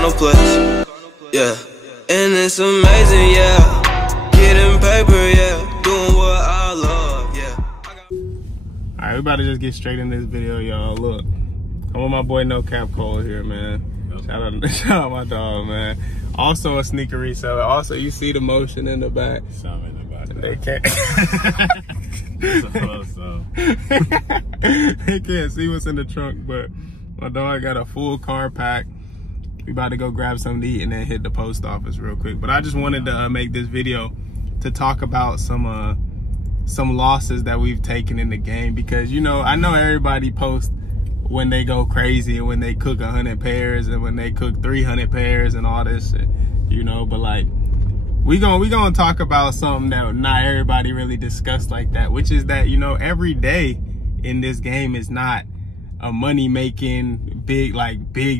carnal place. Yeah, and it's amazing, yeah. Getting paper, yeah. Doing what I love, yeah. Alright, we about to just get straight in this video, y'all. Look, I'm with my boy No Cap Cole here, man. Shout out my dog, man. Also a sneaker reseller. Also, you see the motion in the back. Something in the back. They can't. They can't see what's in the trunk, but my dog got a full car pack. We about to go grab something to eat and then hit the post office real quick. But I just wanted to make this video to talk about some losses that we've taken in the game, because you know, I know everybody posts when they go crazy and when they cook 100 pairs and when they cook 300 pairs and all this shit, you know, but like we gonna talk about something that not everybody really discussed like that, which is that, you know, every day in this game is not a money making big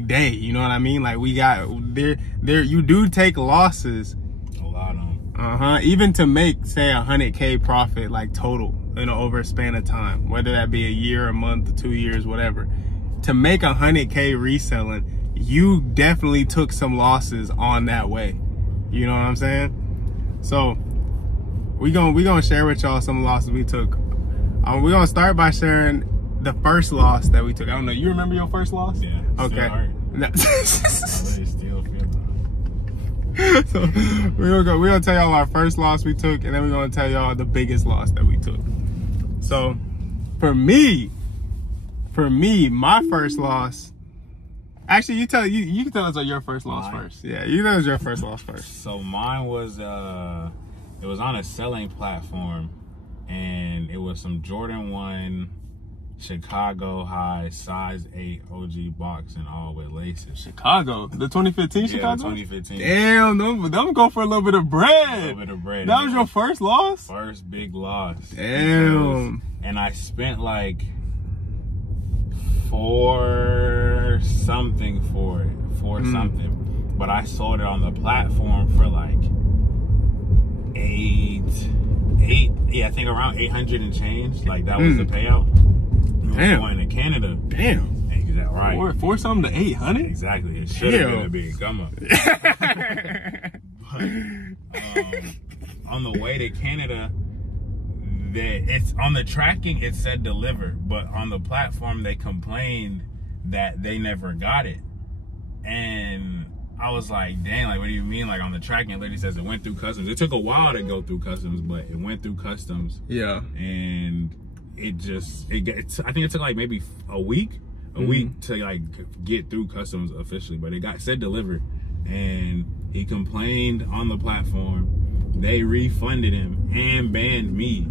day, you know what I mean? Like we got there you do take losses, a lot of them. Even to make, say, 100K profit, like total, you know, over a span of time, whether that be a year, a month, 2 years, whatever. To make 100K reselling, you definitely took some losses on that way. You know what I'm saying? So we gonna share with y'all some losses we took. We're gonna start by sharing the first loss that we took. I don't know, you remember your first loss? Yeah. Okay. Still feel So we're gonna tell y'all our first loss we took, and then we're gonna tell y'all the biggest loss that we took. So for me, my first loss. Actually, you can tell us your first loss first. Yeah, you tell us your first loss first. So mine was it was on a selling platform, and it was some Jordan 1 Chicago high size 8 OG box and all with laces. Chicago, the 2015 Chicago. 2015. Damn, them go for a little bit of bread. A little bit of bread. That was your first loss. First big loss. Damn. And I spent like $4 something for it, something, but I sold it on the platform for like I think around 800 and change. Like that was the payout. Damn. Going to Canada. Damn. Exactly right. Four something to 800. Exactly. It should have been a big come up. But on the way to Canada, it's on the tracking, it said deliver, but on the platform they complained that they never got it. And I was like, dang, like what do you mean? Like on the tracking, lady says it went through customs. It took a while to go through customs, but it went through customs. Yeah. And I think it took like maybe a week to like get through customs officially, but it said delivered. And he complained on the platform. They refunded him and banned me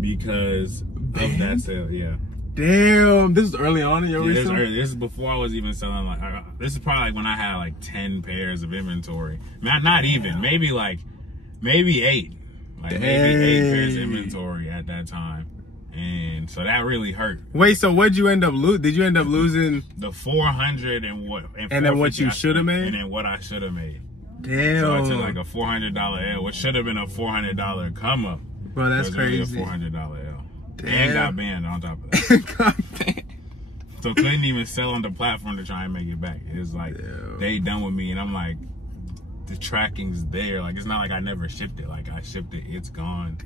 because of that sale. Yeah. Damn, this is early on in your research? research? This is before I was even selling. Like, this is probably like when I had like 10 pairs of inventory. Not even, maybe 8. Like maybe 8 pairs of inventory at that time. And so that really hurt. Wait, so what'd you end up losing? Did you end up losing the 400 and what? And then what you should have made? And then what I should have made. Damn. So I took like a $400 L, which should have been a $400 come up. Bro, that's crazy. Really a $400 L. Damn. And got banned on top of that. Got banned. So couldn't even sell on the platform to try and make it back. It's like, they done with me, and I'm like, the tracking's there. Like, it's not like I never shipped it. Like, I shipped it, it's gone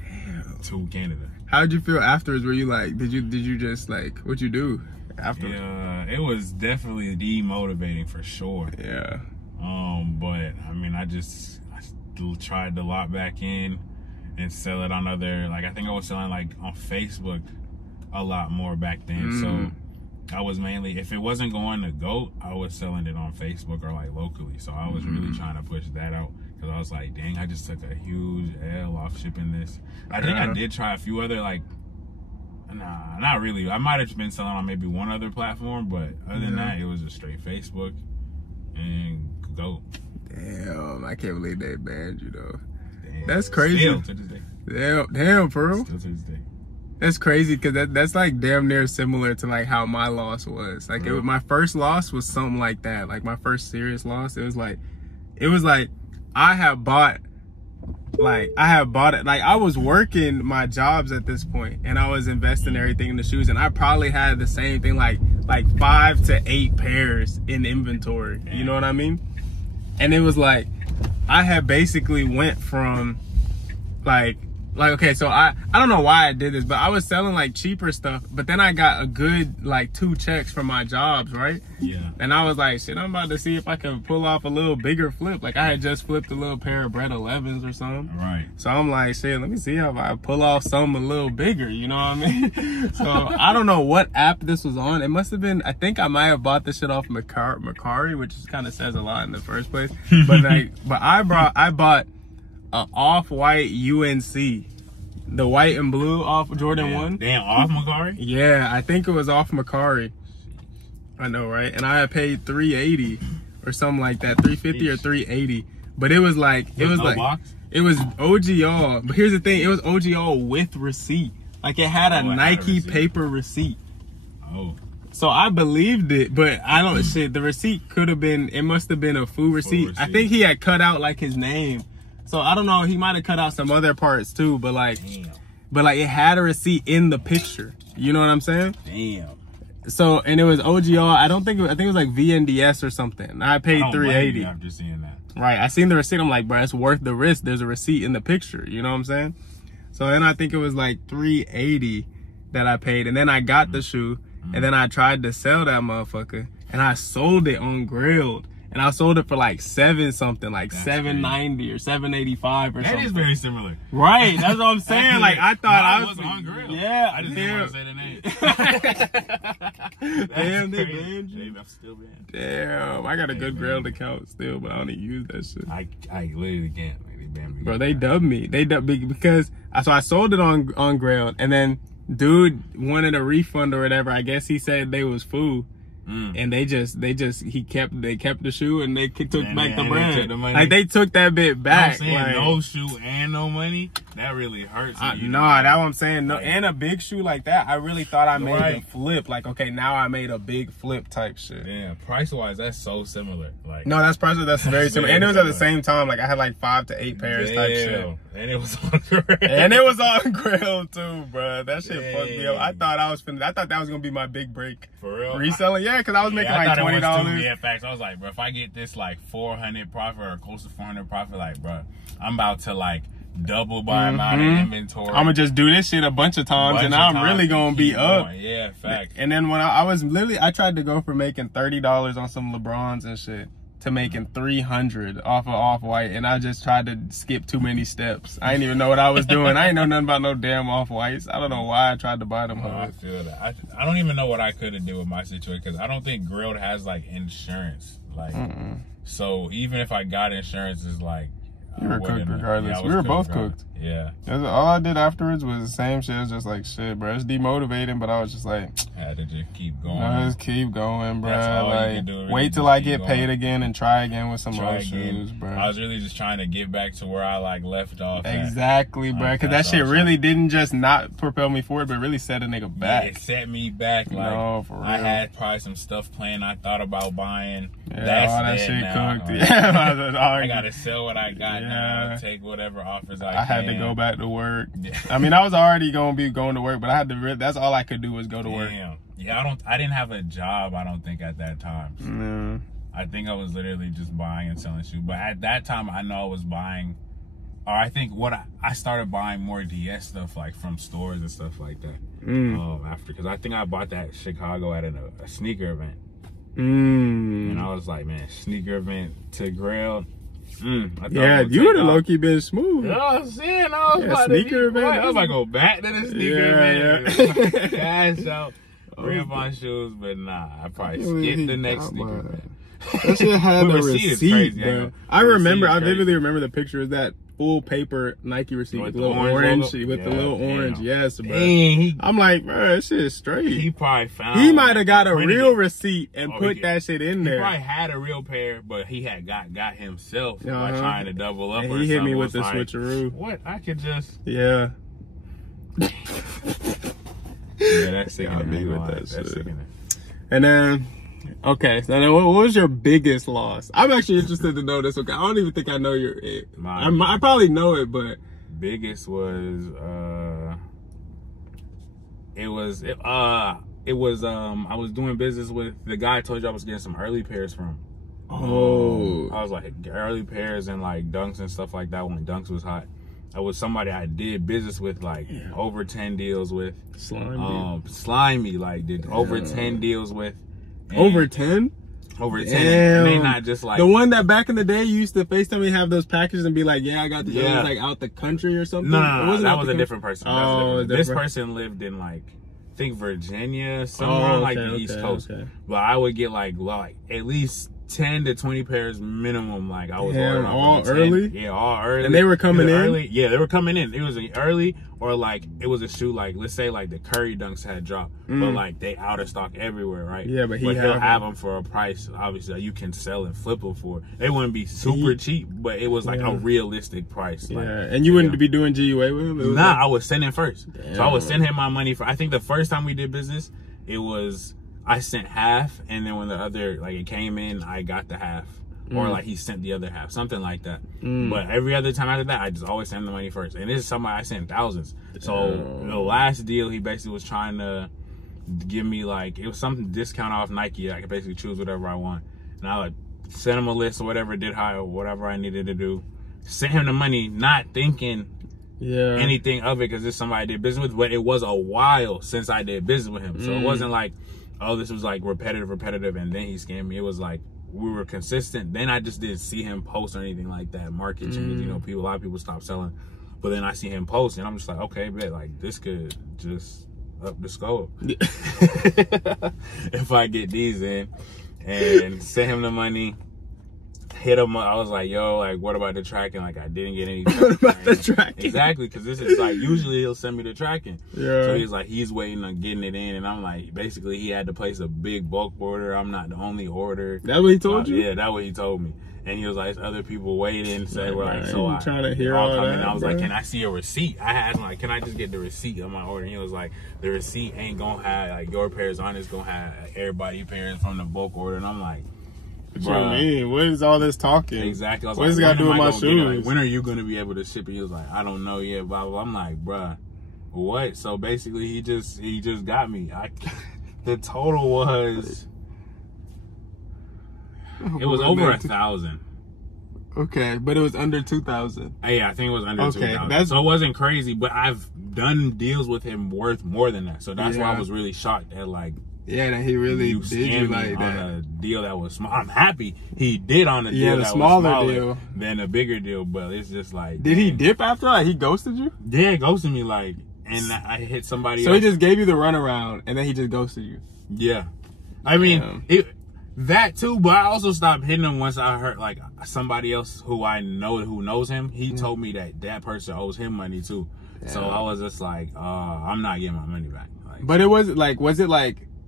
to Canada. How'd you feel afterwards? Were you like, did you just like, what'd you do afterwards? Yeah, it was definitely demotivating for sure. Yeah. But I mean, I tried to lock back in and sell it on other, like I think I was selling like on Facebook a lot more back then. So I was mainly, if it wasn't going to GOAT, I was selling it on Facebook or like locally. So I was really trying to push that out, because I was like, dang, I just took a huge L off shipping this. I think I did try a few other, like, nah, not really. I might have been selling on maybe one other platform, but other than that, it was just straight Facebook and GOAT. Damn, I can't believe they banned you though. Damn. That's crazy. Still to this day. Damn, bro. Still to this day. That's crazy, because that's like damn near similar to like how my loss was. Like my first loss was something like that. Like my first serious loss, it was like I had bought it. Like I was working my jobs at this point, and I was investing everything in the shoes, and I probably had the same thing, like 5 to 8 pairs in inventory. You know what I mean? And it was like, I had basically went from like okay, so I don't know why I did this, but I was selling like cheaper stuff, but then I got a good like 2 checks from my jobs, right? Yeah. And I was like, shit, I'm about to see if I can pull off a little bigger flip. Like I had just flipped a little pair of Bread 11s or something. Right. So I'm like, shit, let me see if I pull off something a little bigger, you know what I mean? So I don't know what app this was on. It must have been, I think I might have bought this shit off Mercari, which kind of says a lot in the first place. But I bought an off-white UNC. The white and blue off Jordan 1. Damn, off Mercari? Yeah, I think it was off Mercari. I know, right? And I had paid $380 or something like that, $350 or $380. But it was like, it was like, box? It was OGL. But here's the thing, it was OGL with receipt. Like it had a Nike paper receipt. Oh. So I believed it, but I don't, shit, the receipt could have been, it must have been a full receipt. I think he had cut out like his name. So I don't know, he might have cut out some other parts too, but like, it had a receipt in the picture. You know what I'm saying? Damn. So, and it was OGL. I think it was like VNDS or something. I paid $380 after seeing that. Right. I seen the receipt. I'm like, bro, it's worth the risk. There's a receipt in the picture. You know what I'm saying? So then I think it was like $380 that I paid, and then I got the shoe, and then I tried to sell that motherfucker, and I sold it on Grailed. And I sold it for like $7-something, like $790 or $785 or something. That is very similar. Right, that's what I'm saying. Like I thought I was on grill. Yeah, I just didn't want to say the name. Damn, they banned you. I'm still banned. Damn, I got a good Grailed account still, but I don't even use that shit. I literally can't. Like, they banned me. Bro, they dubbed me. They dubbed me because so I sold it on Grailed, and then dude wanted a refund or whatever. I guess he said they was fool. And they kept the shoe and they took back the brand. Like they took that bit back. I'm saying like, no shoe and no money. That really hurts. Nah, that's what I'm saying. No, and a big shoe like that, I really thought I made a flip. Like, okay, now I made a big flip type shit. Yeah, price wise, that's so similar. Like, no, that's very similar. And it was at the same time. Like I had like 5 to 8 pairs type shit. And it was on Grail. And it was on Grail too, bro. That shit fucked me up. I thought that was gonna be my big break. For real? Reselling, yeah, because I was making like $20. Yeah, facts. I was like, bro, if I get this like 400 profit or close to 400 profit, like, bro, I'm about to like double my amount of inventory. I'm gonna just do this shit a bunch of times, and I'm really gonna be up. Yeah, facts. And then when I tried to go from making $30 on some LeBrons and shit to making $300 off of Off-White, and I just tried to skip too many steps. I didn't even know what I was doing. I ain't know nothing about no damn Off-Whites. I don't know why I tried to buy them. I feel that. I don't even know what I could have did with my situation, because I don't think Grilled has like insurance. Like, so even if I got insurance, it's like you were cooked regardless. We were both cooked. Yeah. All I did afterwards was the same shit. It was just like, shit, bro. It's demotivating, but I was just like, had to just keep going. Just keep going, bro. Like, wait till I get paid again and try again with some more shoes, bro. I was really just trying to get back to where I like left off. Exactly, bro. Because that shit really didn't just not propel me forward, but really set a nigga back. Yeah, it set me back. Like, no, for real. I had probably some stuff planned I thought about buying. Yeah, all that shit now. cooked. Yeah, I gotta sell what I got now. Take whatever offers I can. I had to go back to work. I mean, I was already gonna be going to work, but I had to. That's all I could do was go to work. Yeah, I didn't have a job. I don't think at that time. I think I was literally just buying and selling shoes. But at that time, I know I was buying, or I think I started buying more DS stuff like from stores and stuff like that. After, because I think I bought that Chicago at a sneaker event. And I was like, man, sneaker event to Grail. Yeah, you would have low-key been smooth. You know what I'm saying? I was about sneaker event. I was like, go back to the sneaker event. Cash out. Rip on shoes, but nah, I probably skipped the next sneaker event. That shit had the receipt, bro. I vividly remember the picture of that full paper Nike receipt with the little orange, yes, bro. Dang, I'm like, bro, that shit is straight. He probably found. He might have got a real receipt and put that shit in there. He probably had a real pair, but he had got himself by trying to double up. And he hit me with the switcheroo. What? I could just. Yeah. Yeah, that's sickening. Me with that shit. And then. Okay, so then what was your biggest loss? I'm actually interested to know this. Okay, I don't even think I know I probably know it, but biggest was I was doing business with the guy I told you I was getting some early pairs from. Oh. I was like early pairs and like Dunks and stuff like that when Dunks was hot. I was somebody I did business with like over 10 deals with. Slimy, like did over 10 deals with. Over 10? Over 10. And they not just like the one that back in the day you used to FaceTime me, have those packages and be like, yeah, I got the deals like out the country or something. No, that was a different person. Oh, this person lived in like I think Virginia, somewhere on like the East Coast. But I would get like at least 10 to 20 pairs minimum. Like I was ordering all early. Yeah, all early. And they were coming in. Early. Yeah, they were coming in. It was early, or like it was a shoe. Like let's say like the Curry Dunks had dropped, but like they out of stock everywhere, right? Yeah, but he'll have them for a price obviously that you can sell and flip them for. They wouldn't be super cheap, but it was like a realistic price. Yeah, like, and you wouldn't be doing GUA with him? Nah, I would send him first. Damn. So I would send him my money for. I think the first time we did business, it was. I sent half, and then when the other, like, it came in, I got the half. Or, like, he sent the other half. Something like that. But every other time after that, I just always send the money first. And this is somebody I sent thousands. So, the last deal, he basically was trying to give me, like, it was something discount off Nike. I could basically choose whatever I want. And I, like, sent him a list or whatever, did whatever I needed to do. Sent him the money, not thinking anything of it, because this is somebody I did business with. But it was a while since I did business with him. So, it wasn't like, oh, this was like repetitive, and then he scammed me. It was like we were consistent. Then I just didn't see him post or anything like that. Market change, you know, a lot of people stopped selling. But then I see him post, and I'm just like, okay, bet, like this could just up the scope. If I get these in and send him the money, hit him up. I was like, yo, like, what about the tracking? Like, I didn't get any tracking. What about the tracking? Exactly, because this is like, usually he'll send me the tracking. Yeah. So he's like, he's waiting on getting it in. And I'm like, basically, he had to place a big bulk order. I'm not the only order. That's what he told you? Yeah, that's what he told me. And he was like, other people waiting. So we're like, so I'm trying to hear all that. I was like, can I see a receipt? I asked him, like, can I just get the receipt of my order? And he was like, the receipt ain't going to have, like, your pairs on it. It's going to have everybody pairs from the bulk order. And I'm like, what you mean? What is all this talking? Exactly. I was what does it got to do with my shoes? Like, when are you going to be able to ship it? He was like, I don't know yet, blah, blah, blah. I'm like, bruh, what? So basically, he just got me. The total was, it was over 1,000. Okay, but it was under 2,000. Yeah, I think it was under 2,000. So it wasn't crazy, but I've done deals with him worth more than that. So that's why I was really shocked at, like, yeah, that he really did you like that. On a deal that was small. I'm happy he did on a deal that was smaller than a bigger deal, but it's just like. Did he dip after that? He ghosted you? Yeah, he ghosted me, like, and I hit somebody else. So he just gave you the runaround, and then he just ghosted you? Yeah. I mean, that too, but I also stopped hitting him once I heard, like, somebody else who I know who knows him, he told me that person owes him money too. Yeah. So I was just like, I'm not getting my money back. Like, but it was like,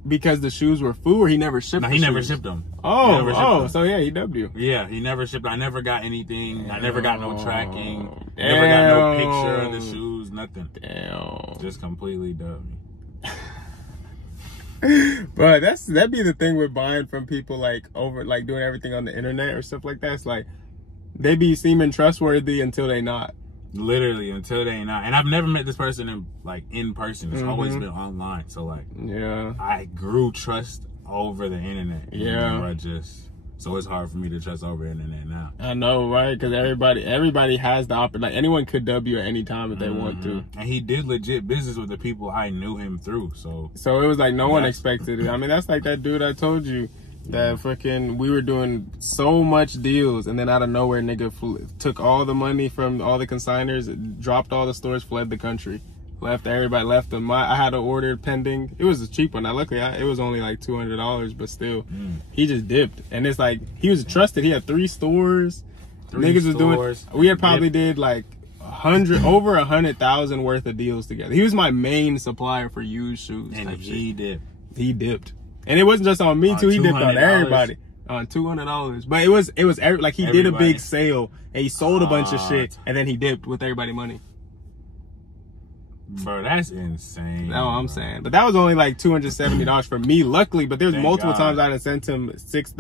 because the shoes were full, or he never shipped them? No, he never shipped them. So yeah, he dubbed you. Yeah, he never shipped. I never got anything. Damn. I never got no tracking. Never got no picture of the shoes, nothing. Damn. Just completely dubbed me. Bro, that'd be the thing with buying from people, like, over, like, doing everything on the internet or stuff like that. It's like, they be seeming trustworthy until they not. Literally, until they not. And I've never met this person in person. It's always been online. So, like, I grew trust over the internet. Yeah. So it's hard for me to trust over the internet now. I know, right? Because everybody has the option. Like, anyone could dub you at any time if they want to. And he did legit business with the people I knew him through. So it was like no one expected it. I mean, that's like that dude I told you. That freaking, we were doing so much deals, and then out of nowhere, nigga took all the money from all the consigners, dropped all the stores, fled the country, left everybody, left them. I had an order pending. It was a cheap one. Now, luckily, it was only like $200, but still, he just dipped. And it's like, he was trusted. He had 3 stores. Niggas was doing. We had probably did like over 100,000 worth of deals together. He was my main supplier for used shoes. And he dipped. He dipped. And it wasn't just on me too. He dipped on everybody on $200. But it was like he did a big sale and he sold a bunch of shit and then he dipped with everybody money. Bro, that's insane. No, I'm saying, but that was only like $270 for me, luckily. But there's multiple times I done sent him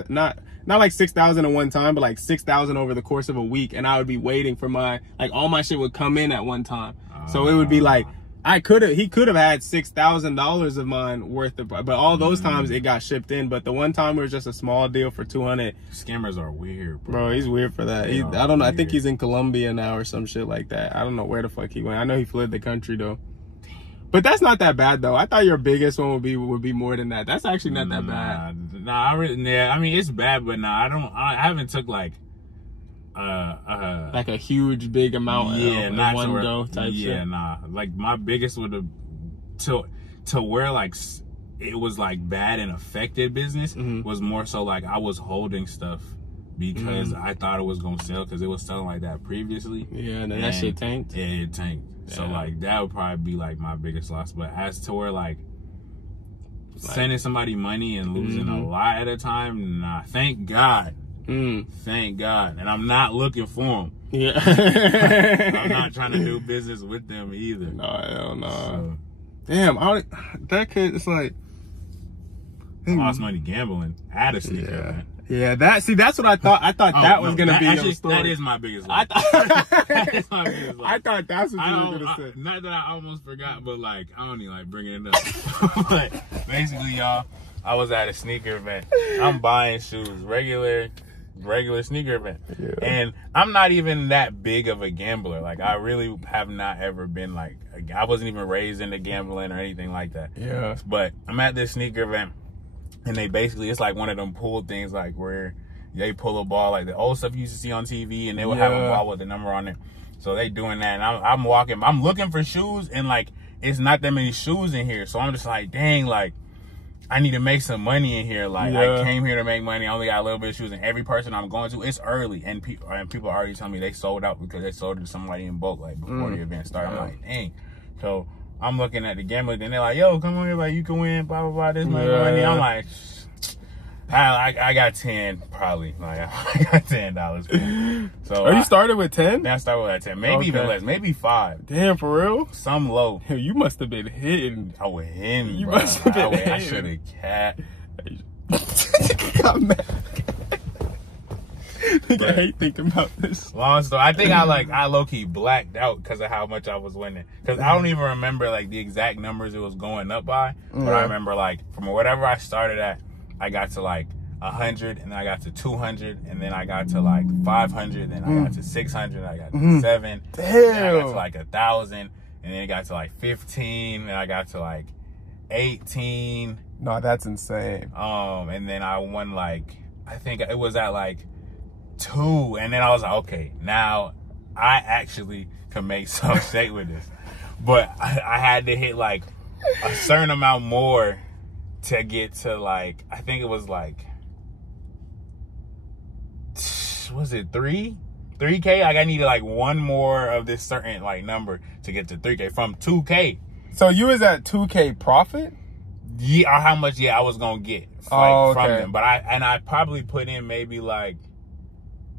not like 6,000 at one time, but like 6,000 over the course of a week, and I would be waiting for all my shit would come in at one time. So it would be like, he could have had $6,000 of mine worth of, but all those times it got shipped in. But the one time it was just a small deal for 200. Scammers are weird, bro. He's weird for that. I don't know. I think he's in Colombia now or some shit like that. I don't know where the fuck he went. I know he fled the country though. But that's not that bad though. I thought your biggest one would be more than that. That's actually not that bad. Nah, I mean it's bad, but I haven't took like a huge big amount in one go type shit. Yeah, nah. Like my biggest would have to where like it was like bad and affected business was more so like I was holding stuff because I thought it was gonna sell because it was selling like that previously. Yeah, and then that shit tanked. Yeah, it tanked. Yeah. So like that would probably be like my biggest loss. But as to where like sending somebody money and losing a lot at a time, nah. Thank God. Thank God. And I'm not looking for them. Yeah. I'm not trying to do business with them either. No, hell no. So, damn, that kid, it's like... I lost money gambling at a sneaker, man. Yeah, that's what I thought. I thought that was going to be your story. That is my biggest loss. That is my biggest loss. I thought that's what you were going to say. Not that I almost forgot, but like, I don't even like bringing it up. But basically, y'all, I was at a sneaker event. I'm buying shoes, regular sneaker event. Yeah. And I'm not even that big of a gambler. Like, I really have not ever been like, I wasn't even raised into gambling or anything like that. Yeah. But I'm at this sneaker event. And they basically, it's like one of them pool things, like where they pull a ball, like the old stuff you used to see on TV, and they would have a ball with the number on it. So they doing that, and I'm walking, I'm looking for shoes, and like it's not that many shoes in here. So I'm just like, dang, like I need to make some money in here. Like I came here to make money. I only got a little bit of shoes, and every person I'm going to, it's early, and people are already telling me they sold out because they sold it to somebody in bulk, like before the event started. I'm like, dang. So I'm looking at the gamblers, and they're like, yo, come on here, like, you can win, blah, blah, blah, this money. I'm like, I got 10, probably. Like, I got $10. So you started with 10? I started with 10. Maybe even less. Maybe 5. Damn, for real? Some low. You must have been hitting. I was hitting, You bro. must have been hitting. I should have cat. Got mad. I hate thinking about this. Long story. I think I low-key blacked out because of how much I was winning. Because I don't even remember like the exact numbers it was going up by. But I remember like from whatever I started at, I got to like 100, and then I got to 200, and then I got to like 500, then I got to 600, I got to 7. Damn. Then I got to like 1,000, and then it got to like 15, and I got to like 18. No, that's insane. And then I won like, I think it was at like 2, and then I was like, okay, now I actually can make some shake with this. But I had to hit like a certain amount more to get to like, I think it was like, was it 3K? Like I needed like one more of this certain like number to get to 3K from 2K. So you was at 2K profit? Yeah, or how much I was gonna get from them. But I probably put in maybe like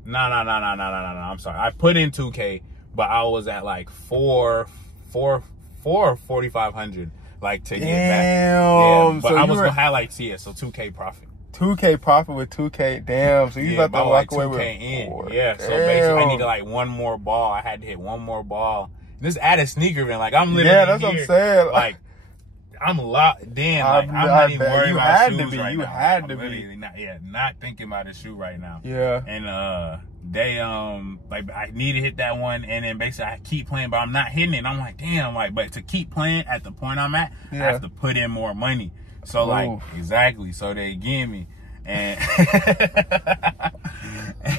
no, I'm sorry. I put in 2K, but I was at like 4,500 like to get back. Yeah, but so I was gonna have like so 2K profit. 2K profit with 2K. Damn. So you about to walk away with 2K in. Yeah. So basically I needed like one more ball. I had to hit one more ball. This at a sneaker event. Like I'm literally that's what I'm saying. Like I'm locked in. Like I'm not even worried about shoes right now. You had to be. Not thinking about a shoe right now. Yeah. And they like I need to hit that one, and then basically I keep playing, but I'm not hitting it. And I'm like, damn, like, but to keep playing at the point I'm at, I have to put in more money. So like exactly. So they give me, and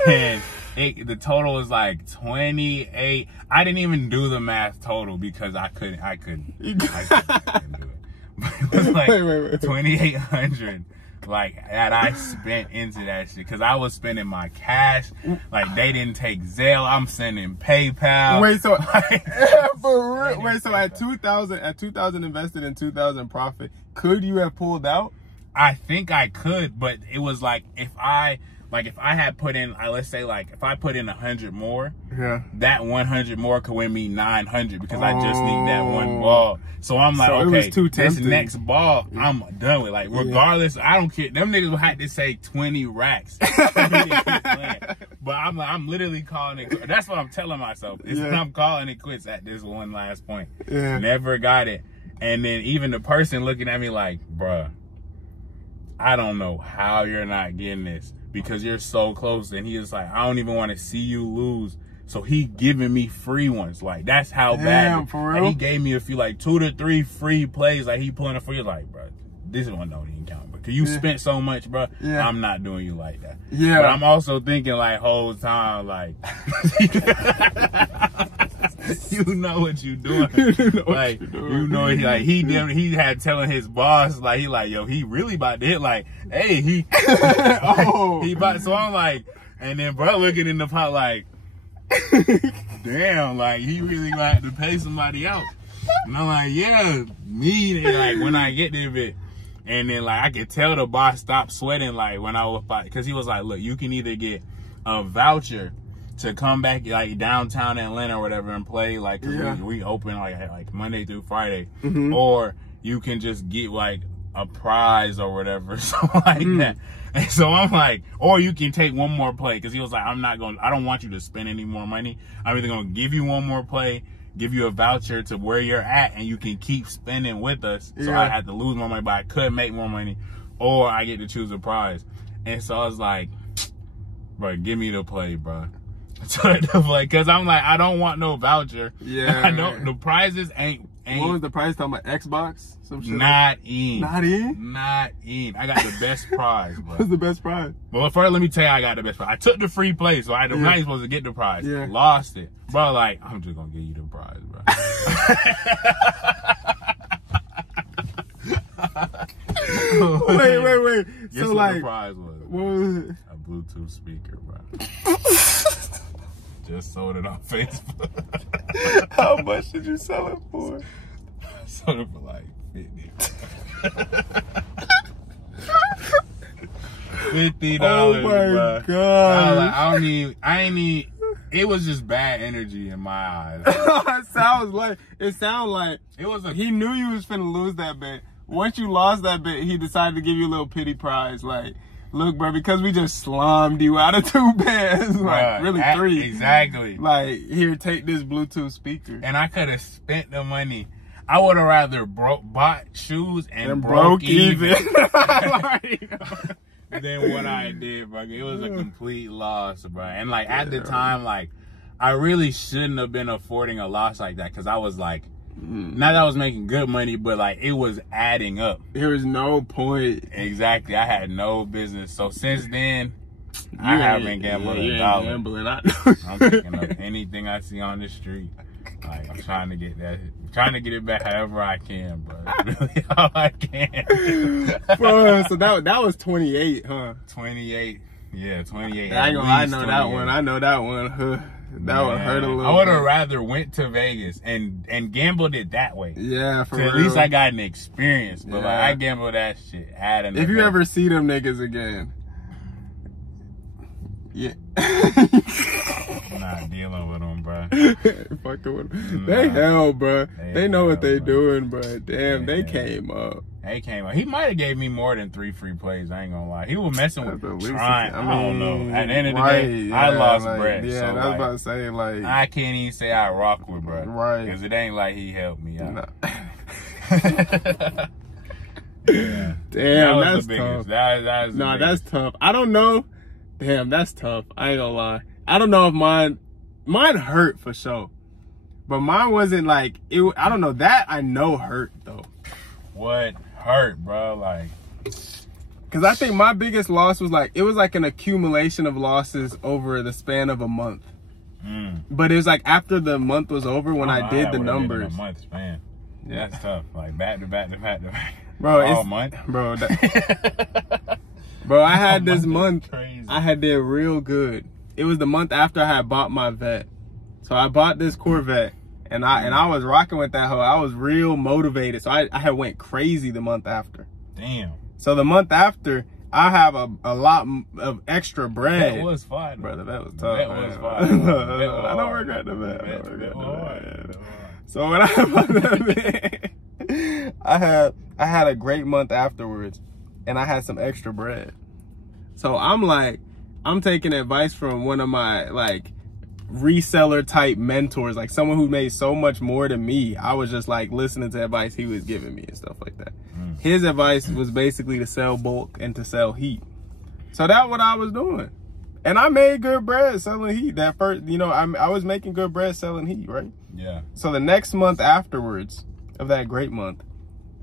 and the total is like 28. I didn't even do the math total because I couldn't do it. But it was like 2,800 like that I spent into that shit because I was spending my cash. Like they didn't take Zelle. I'm sending PayPal. Wait, so for real? Wait, so at 2,000 invested in 2,000 profit, could you have pulled out? I think I could, but it was like if I had put in, let's say like if I put in 100 more, that 100 more could win me 900 because I just need that one ball. So I'm like, okay, this next ball, I'm done with. Like regardless, I don't care. Them niggas will have to say 20 racks. But I'm literally calling it. That's what I'm telling myself. I'm calling it quits at this one last point. Yeah. Never got it. And then even the person looking at me like, bruh, I don't know how you're not getting this because you're so close. And he was like, I don't even want to see you lose. So he giving me free ones. Like, that's how bad. For real? Like, he gave me a few, like 2 to 3 free plays. Like, he pulling a free. Like, bro, this one don't even count. Because you spent so much, bro. Yeah. I'm not doing you like that. Yeah. But I'm also thinking, like, whole time, like, you know what you doing. He had telling his boss, like, yo, he really about to hit, like, hey, he about, so I'm like, and then bro looking in the pot like, damn, like, he really gonna have to pay somebody else. And I'm like, yeah, me, like, when I get there, bit. And then, like, I could tell the boss stopped sweating, like, when I was, because he was like, look, you can either get a voucher to come back, like, downtown Atlanta or whatever and play, like, cause we open, like, Monday through Friday. Or you can just get, like, a prize or whatever, something like that. And so I'm like, or you can take one more play, because he was like, I don't want you to spend any more money. I'm either going to give you one more play, give you a voucher to where you're at, and you can keep spending with us. So I had to lose more money, but I could make more money, or I get to choose a prize. And so I was like, bro, give me the play, bro. Because I'm like, I don't want no voucher. Yeah. I don't, the prizes ain't. What was the prize talking about? Xbox? Some shit? Not in. Not in? Not in. I got the best prize, bro. What's the best prize? Well, first, let me tell you, I got the best prize. I took the free play, so I'm not even supposed to get the prize. Yeah. Lost it. Bro, like, I'm just going to give you the prize, bro. Wait. Guess so, what like, the prize was? What was it? A Bluetooth speaker, bro. Just sold it on Facebook. How much did you sell it for? I sold it for like 50. $50, oh my god! I ain't need. It was just bad energy in my eyes. It sounds like it was. He knew you was finna lose that bet. Once you lost that bet, he decided to give you a little pity prize, like. Look, bro, because we just slimed you out of 2 bets, like really 3. Exactly. Like, here, take this Bluetooth speaker. And I could have spent the money. I would have rather bought shoes and broke even. Than what I did, bro. It was a complete loss, bro. And like at the time, like I really shouldn't have been affording a loss like that because I was like, not that I was making good money, but like it was adding up. There was no point. Exactly. I had no business. So since then, I haven't gambled a dollar. Gambling. I'm picking up anything I see on the street. Like I'm trying to get that. Trying to get it back however I can, bro. Really all I can. Bro, so that was 28, huh? 28. Yeah, 28. I know that one. I know that one. That would hurt a little. I would have rather went to Vegas and gambled it that way. Yeah, for real. At least I got an experience. But like I gambled that shit. If you ever see them niggas again. Yeah. I'm not dealing with them, bro. Fucking with them. They hell, bro. They know what they doing, bro. Damn, they came up. They came up. He might have gave me more than 3 free plays. I ain't gonna lie. He was messing with trying. I don't know. At the end of the day, I lost bread. Yeah, so I was about to say, like, I can't even say I rock with bro. Right. Because it ain't like he helped me out. No. Yeah. Damn, that's tough. That's tough. I don't know. Damn, that's tough. I ain't gonna lie. I don't know if mine hurt for sure. But mine wasn't like, I don't know, that I know hurt though. What hurt, bro? Like, because I think my biggest loss was like, it was like an accumulation of losses over the span of a month. But it was like after the month was over when I did the numbers. A month span. Yeah, that's tough. Like back to back to back to back. Bro, all month. Bro, bro, I had this month. I had did real good. It was the month after I had bought my vet. So I bought this Corvette. And I was rocking with that hoe. I was real motivated. So I had went crazy the month after. Damn. So the month after, I have a lot of extra bread. That was fine. Brother, that was tough. That was fine. I don't regret the vet. So when I bought that vet, I had a great month afterwards. And I had some extra bread. So I'm like, I'm taking advice from one of my like reseller type mentors, like someone who made so much more than me. I was just like listening to advice he was giving me and stuff like that. His advice was basically to sell bulk and to sell heat. So that's what I was doing. And I made good bread selling heat. That first, you know, I was making good bread selling heat, right? Yeah. So the next month afterwards of that great month,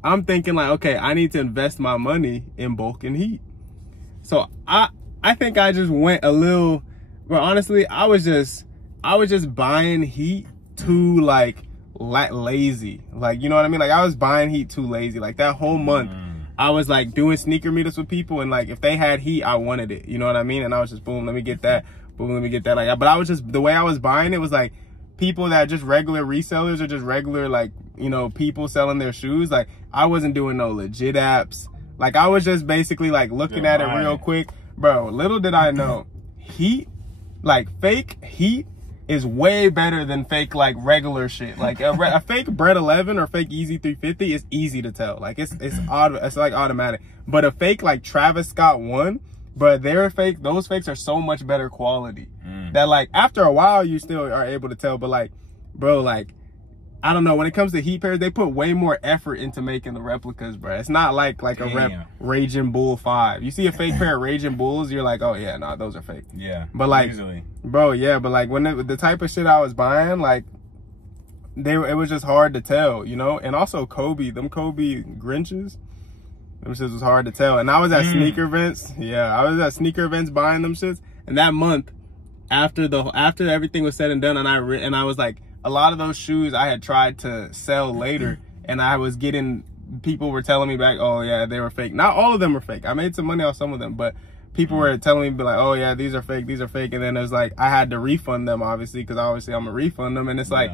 I'm thinking like, okay, I need to invest my money in bulk and heat. So I think I just went a little, but honestly, I was just buying heat too like lazy. Like, you know what I mean? Like I was buying heat too lazy. Like that whole month, I was like doing sneaker meetups with people, and like if they had heat, I wanted it. You know what I mean? And I was just boom, let me get that. Boom, let me get that. Like, but I was just, the way I was buying it was like people that are just regular resellers or just regular like, you know, people selling their shoes. Like I wasn't doing no legit apps. Like I was just basically like looking at it real quick. Bro, little did I know, heat, like fake heat is way better than fake like regular shit. Like a fake Bread 11 or fake Easy 350 is easy to tell. Like it's like automatic. But a fake like Travis Scott 1, but they're fake. Those fakes are so much better quality that like after a while you still are able to tell. But like, bro, like I don't know, when it comes to heat pairs, they put way more effort into making the replicas, bro. It's not like a Raging Bull 5. You see a fake pair of Raging Bulls, you're like, oh yeah, nah, those are fake. Yeah. But like, bro, yeah, but like when the type of shit I was buying, like it was just hard to tell, you know? And also them Kobe Grinches, them shits was hard to tell. And I was at sneaker events. Yeah, I was at sneaker events buying them shits. And that month, after everything was said and done, and I was like, a lot of those shoes I had tried to sell later, and I was getting, people were telling me back, oh yeah, they were fake. Not all of them were fake. I made some money off some of them, but people were telling me like, oh yeah, these are fake. And then it was like, I had to refund them, obviously, because obviously I'm gonna refund them. And it's like,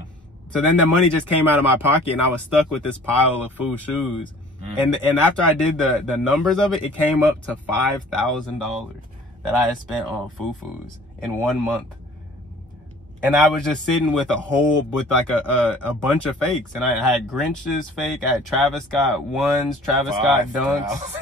so then the money just came out of my pocket, and I was stuck with this pile of Foo shoes. And after I did the numbers of it, it came up to $5,000 that I had spent on Foo-Foos in 1 month. And I was just sitting with like a bunch of fakes. And I had Grinch's fake, I had Travis Scott 1s, Travis Scott Dunks.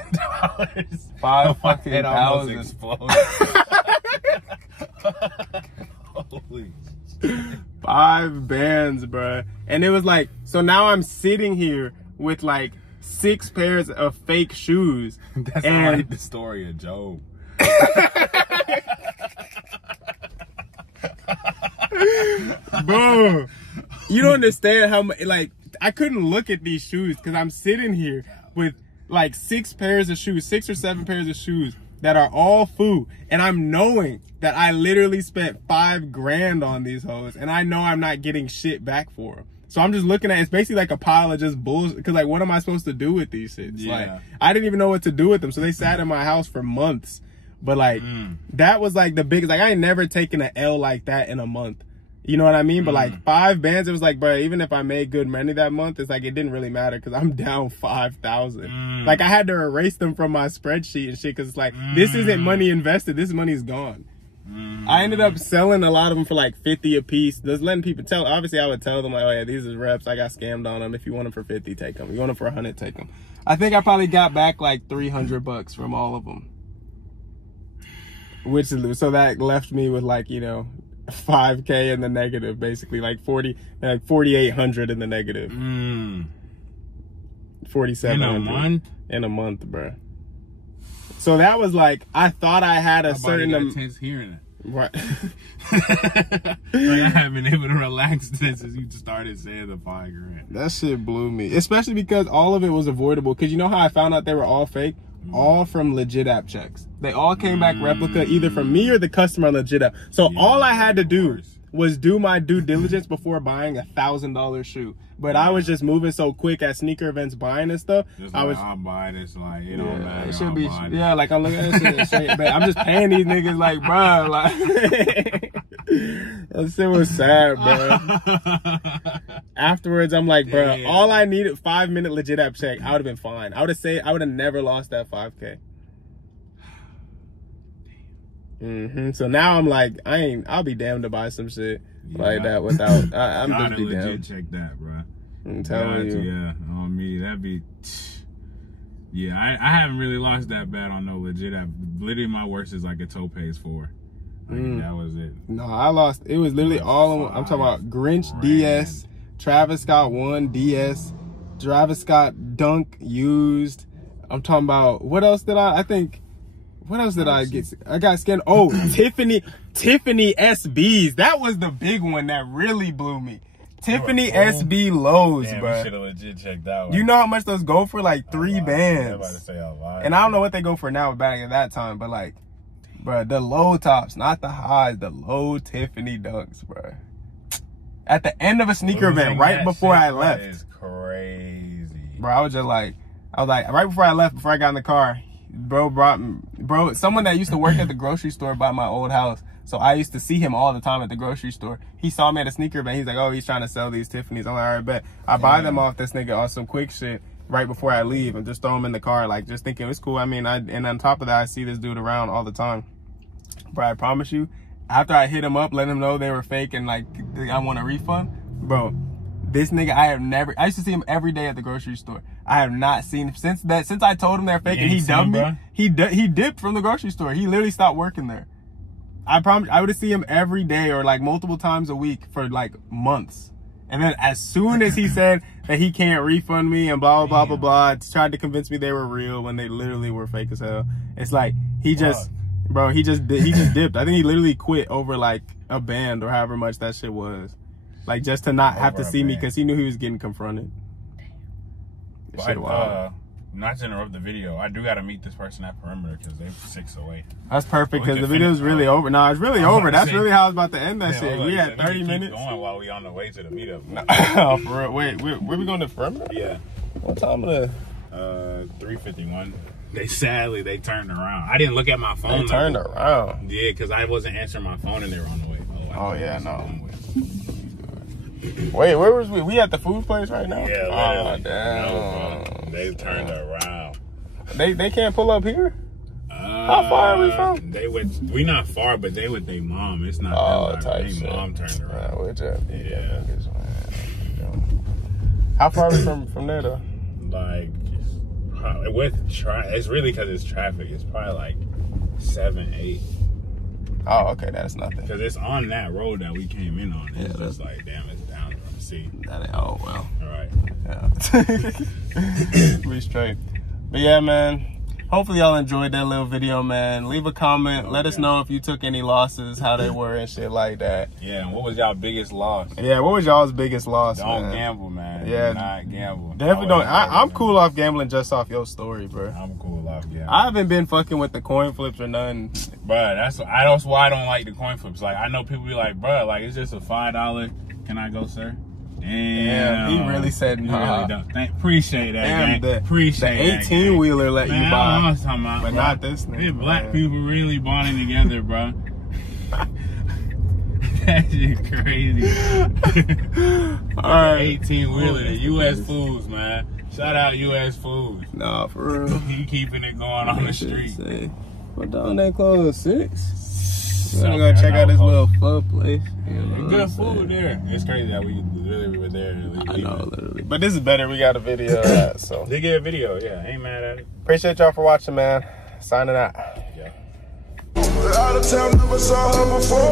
$5,000. 5 bands, bruh. And it was like, so now I'm sitting here with like 6 pairs of fake shoes. That's like the story of Job. Bro, you don't understand how much, like, I couldn't look at these shoes because I'm sitting here with like 6 pairs of shoes, 6 or 7 pairs of shoes that are all Foo, and I'm knowing that I literally spent $5,000 on these hoes, and I know I'm not getting shit back for them. So I'm just looking at, it's basically like a pile of just bullshit, because like, what am I supposed to do with these shits? Like, I didn't even know what to do with them, so they sat in my house for months. But like, that was like the biggest, like I ain't never taken an L like that in a month. You know what I mean? But like 5 bands, it was like, bro, even if I made good money that month, it's like, it didn't really matter because I'm down 5,000. Like I had to erase them from my spreadsheet and shit because it's like, this isn't money invested. This money's gone. I ended up selling a lot of them for like 50 a piece. Just letting people tell. Obviously, I would tell them like, oh yeah, these is reps. I got scammed on them. If you want them for 50, take them. If you want them for 100, take them. I think I probably got back like $300 from all of them. So that left me with like, you know, 5K in the negative, basically, like 4,800 in the negative. 4,700 in a month, bro. So that was like, I thought I had a certain tense hearing it. Right. Like I haven't been able to relax since you started saying the $5,000. That shit blew me, especially because all of it was avoidable. Because you know how I found out they were all fake? All from legit app checks. They all came back replica, either from me or the customer on legit app. So all I had to do was do my due diligence before buying a $1,000 shoe. But I was just moving so quick at sneaker events buying and stuff. Just I was buying this, like, it don't matter. It should be, like I'm looking at this shit. I'm just paying these niggas like, bro, like that shit was sad, bro. Afterwards, I'm like, bro, all I needed, 5-minute legit app check, I would have been fine. I would have never lost that 5K. So now I'm like, I'll be damned to buy some shit like that without, I'm just be damned. Check that, bro. I'm telling you. Yeah, on me, that'd be, Yeah, I haven't really lost that bad on no legit app. Literally, my worst is like a Topaz 4. Like, that was it. No, I lost. It was literally all of them. I'm talking about Grinch DS, Travis Scott 1 DS, Travis Scott Dunk used. I'm talking about, what else did I think, what else did I get? I got scanned. Oh, Tiffany SBs. That was the big one that really blew me. Tiffany SB lows, bro. We should have legit checked that one. You know how much those go for? Like 3 bands. I'm about to say a lot. And I don't know what they go for now back at that time, but like, bro, the low tops, not the highs, the low Tiffany dunks, bro. At the end of a sneaker event, right before I left. That is crazy. Bro, I was like, right before I left, before I got in the car, someone that used to work at the grocery store by my old house. So I used to see him all the time at the grocery store. He saw me at a sneaker event. He's like, oh, he's trying to sell these Tiffany's. I'm like, all right, bet. I buy them off this nigga on some quick shit right before I leave and just throw them in the car, like just thinking it's cool. I mean, and on top of that, I see this dude around all the time. Bro, I promise you, after I hit him up, let him know they were fake and like I want a refund, bro, this nigga, I used to see him every day at the grocery store. I have not seen him since I told him they're fake and he dumped me. He dipped from the grocery store. He literally stopped working there. I promise, I would see him every day or like multiple times a week for like months. And then as soon as he said that he can't refund me and blah, blah, blah, blah, blah, tried to convince me they were real when they literally were fake as hell. It's like, he just dipped. I think he literally quit over like a band or however much that shit was. Like just to not have to see me because he knew he was getting confronted. Not to interrupt the video, I do got to meet this person at Perimeter because they're 6 away. That's perfect because the video's really over. No, it's really over. That's really how I was about to end that shit. We had 30 minutes. Going while we on the way to the meetup. Oh, for real. Wait, where we going to Perimeter? Yeah. What time of the? 3:51. They turned around. I didn't look at my phone. They turned around. Yeah, because I wasn't answering my phone and they were on the way. Oh yeah, no. Wait, where was we? We at the food place right now? Yeah. Oh, damn. No, they turned around. They can't pull up here? How far are we from? We not far, but they with their mom. It's not that far. Their mom turned around. Yeah. How far are we from there though? Like, it's really because it's traffic. It's probably like 7, 8. Oh, okay, that's nothing. Because it's on that road that we came in on. It's just like, damn, it's down from C. Oh, well. All right. Yeah. We straight. But yeah, man. Hopefully y'all enjoyed that little video, man. Leave a comment. Let us know if you took any losses, how they were and shit like that. Yeah, and what was y'all biggest loss? Yeah, what was y'all's biggest loss, Don't gamble, man. Yeah. Do not gamble. Definitely don't. I'm cool off gambling just off your story, bro. I'm cool off gambling. I haven't been fucking with the coin flips or nothing. Bro, that's why I don't like the coin flips. Like, I know people be like, bro, like, it's just a $5. Can I go, sir? Damn, he really said nah. Really appreciate that, man. Appreciate the 18-wheeler let you buy. I was talking about, but bro, not this nigga. These black people really bonding together, bro. That shit crazy. All right, 18-wheeler, the U.S. Foods, man. Shout out U.S. Foods. Nah, for real. He keeping it going on the street. What time they close? 6? So we're gonna check out this little pho place. Good food there. It's crazy that we literally were there. I know, literally. But this is better. We got a video of that, so. They get a video, yeah. Ain't mad at it. Appreciate y'all for watching, man. Signing out. Yeah. Out of town, never saw her before.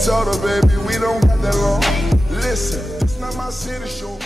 Told her, baby, we don't got that long. Listen, it's not my city show.